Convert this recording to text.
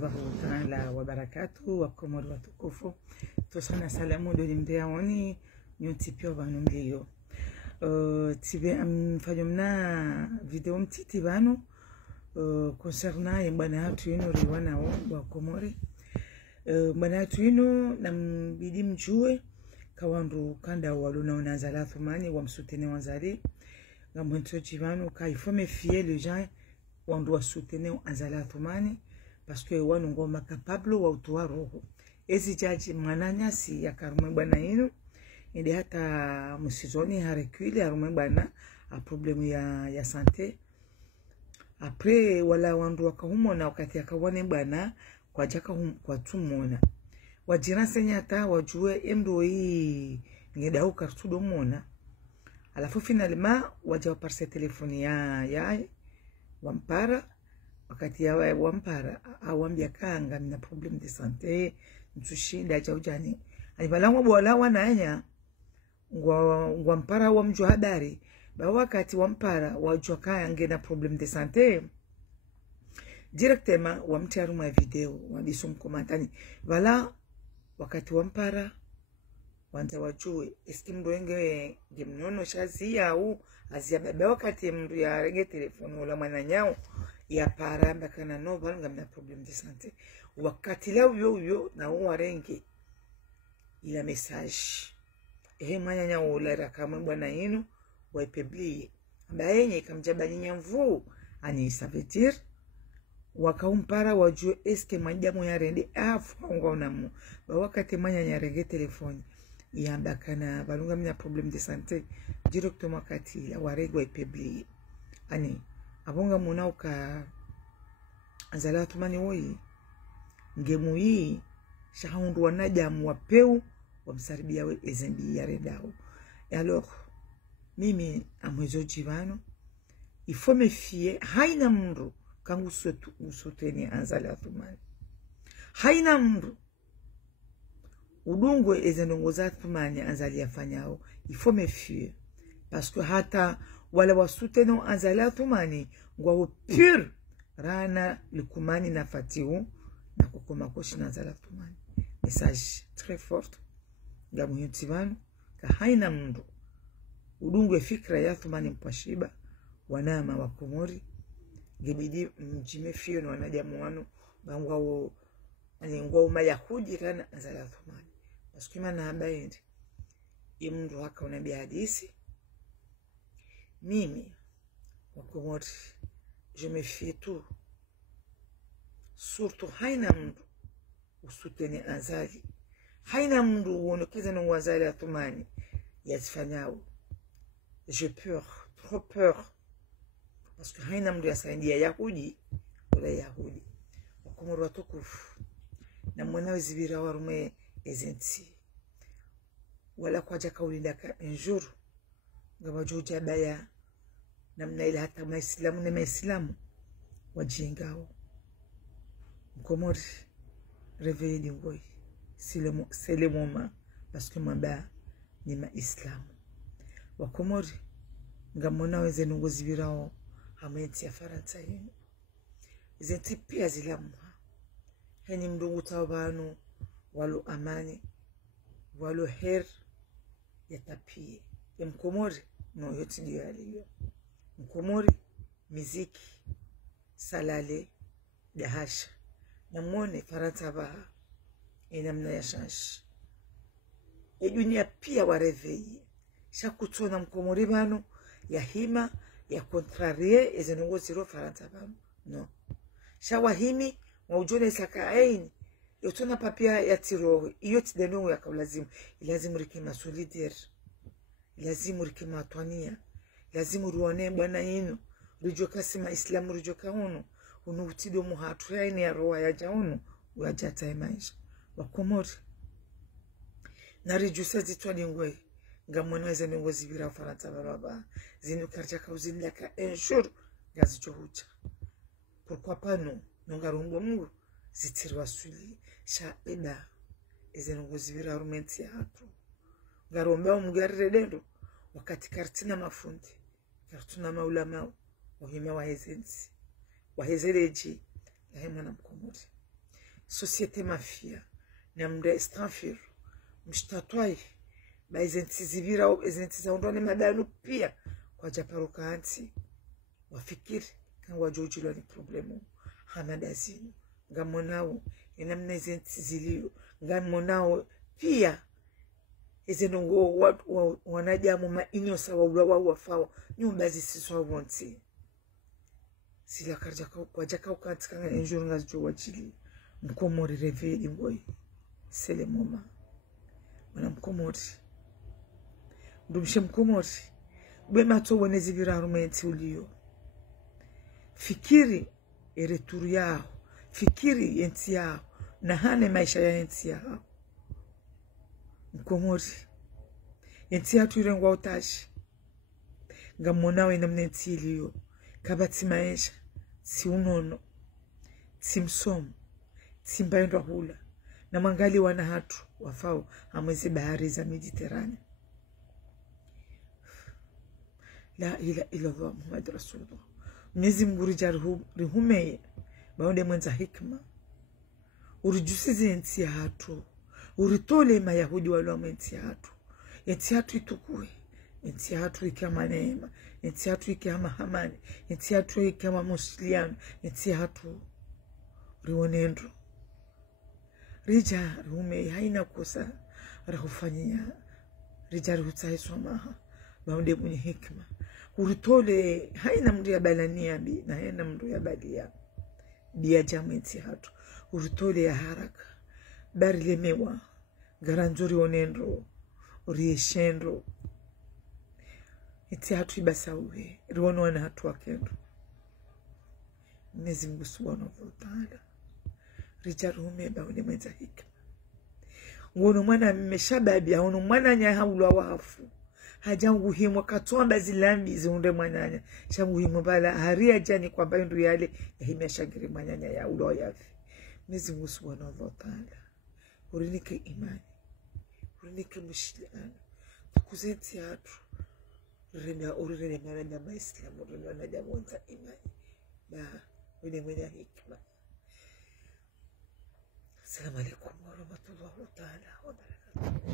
warahmatullahi ta'ala wabarakatuh. Wakomori watukufu tosana salamu do nimdeaoni nyuti pio banumbiyo tibe mfanyomna video mtiti bano concernant mbana hatu yino riwana wa Komori. Mbana hatu yino nambidi mjue kawandu kanda waluna unazala thumani wa msutene wanzali ngamwento jivano kaifome fie le gens wandu wa soutenir anzala thumani parce que wanu ngoma capable wa utoa roho ezi jaji mwananya si ya karume bwana yinu ende hata musizoni harekuli harume bwana a problème ya santé après wala wandu wakahumona wakati akawane bwana kwa jaka kwa tumona wajira senyata wajue emdo hii ngedau kartudo mona alafu finalement wajawa parse telefoni ya wampara wakati ya wampara awambia kanga na problem de santé ntushinda jaujani alibalangwa bola wananya wampara wamjua habari ba wakati wampara wajua kanga na problem de santé directement wamtiaru ma video wabisum komantani wala wakati wampara wanda wajue estimdo enge gemnono shazi au azia baba wakati mdu ya rege telefoni wala mwananyao ya paramba kana no balanga na problem de santé wakati la uyo na uwarenge ila message mwananyao la rakama bwana yenu wa publie ambaye kamjaba nyamvu ani savetir wakaumpara wajue eske majamu ya rende afu ngona wakati mwananya rege telefoni yamba kana balunga mina problem de santé directement wakati la waregwa publie ani abonga muna uka anzala tumani woi ngemu hii shaundu wanajamu wapeu wamsaribia we ezembi ya redao. Et alors mimi amwezo jivano il faut me fier haina mru kangu usuteni anzala tumani haina mru udungwe ezenongoza tumani anzali yafanyao il faut me fier parce que hata wala wasuteno anzala tumani ngwa pure rana likumani na fatiu na kukoma koshi na anzala tumani. Message très fort ngamu yutivano ka haina mndu udungwe fikra ya tumani mpashiba wanama wa Komori gebidi mjime fio na wanajamu wanu bangwa wo ngwa umayahudi rana anzala tumani parce que mana habaindi imndu haka unabia hadisi mimi wa Komori je me fie tout surtout haina mndu usuteni anzali haina mndu uonekeza na wazali atumani yazifanyao je peur trop peur parce que haina mndu yasaidia yahudi wala yahudi wa Komori watukufu na mwanawe zibira warume ezenti wala kwa jaka ulindaka enjuru ngaba joja baya namna ile hata maislamu na maislamu wajingao Komori réveillez d'ingoi c'est le moment parce que maba ni maislamu wa Komori ngamona weze nungozi birao hameti ya Faransa yenu zenti pia zilamu heni mdungu tawabanu walo amani walo her yatapie ya Mkomori no yoti diyo aliyo Mkomori miziki salale dahasha na mwone Faransa baha inamna ya shanshi ya dunia pia wareveye shakutona Mkomori bano ya hima ya contrarie ezenungo ziro Faransa bano no shawahimi waujone saka aini yotona papia ya tiro iyo tidenongo ya kaulazimu ilazimu rikima solidaire ilazimu rikima atwania ilazimu ruone bwana yinu rijoka sima islamu rijoka hunu unutido muhatu ya ini ya roa ya jaunu wajata ya maisha wa Komori na rijusa zitwa dingwe ngamwana weze nengo zibira Faransa baba zinu karjaka uzindaka enshur gazi chohucha pourquoi pas non nongarumbo mungu zitirwa suli sha eda ezengo zibira rumenti hatu ngaromba umgarire dendo wakati kartina mafundi kartuna maulama wahima wahezenzi wahezereji ya mwana Mkomori société mafia na mda estanfir mshtatwai ba izentizivira au izentiza ondone madanu pia kwa japaruka anti wafikiri kan wajojilo ni problemu hamadazini ngamonao enamna izentizilio ngamonao pia izenongo wanajamu mainyosa wa wafawa nyumba zisiswa wonti sila karja kwa jaka ukatika enjuru ngazo wajili mkomori reveli ngoi sele moma wana mkomori ndumshe mkomori bema to wenezi virarumenti ulio fikiri ereturu yao fikiri yenti yao na hane maisha ya yenti yao mkomori yenti yao tuirengwa utashi ngamonao inamnenti ilio kabati maisha si unono si msomo si mbayendo hula na mangali wana hatu wafao amwezi bahari za Mediterane. La ila Allah Muhammad Rasulullah. Mwenyezi Mungu rihume baonde mwenza hikma urijusizi enti hatu uritole mayahudi walwa enti hatu enti hatu itukue enti hatu ikama neema enti hatu ikama hamani enti hatu ikama musliano enti hatu riwonendo rija rume haina kosa rahufanyia rija ruhutai somaha baunde mwenye hikma uritole haina mdu ya balania bi na haina mdu ya balia biya jamenti hatu uritole ya haraka bari lemewa garanzuri onendo urieshendro iti hatu ibasawe riwono wana hatu wakendo Mwenyezi Mungu Subhanahu wa Ta'ala rijarume baunde mwenza hikma ngono mwana mmeshababi ono mwana nya haulwa wafu hajangu himwa katomba zilambi ziunde mwananya shangu himwa bala haria jani kwa baindu yale ya himya shangiri mwananya ya ulo yafi Mwenyezi Mungu Subhanahu wa Ta'ala urinike imani urinike mshiliano tukuzenti hatu urine mwana na maislamu urine na jamonza imani ba wine mwenye hikma. Assalamu alaikum warahmatullahi wabarakatuh.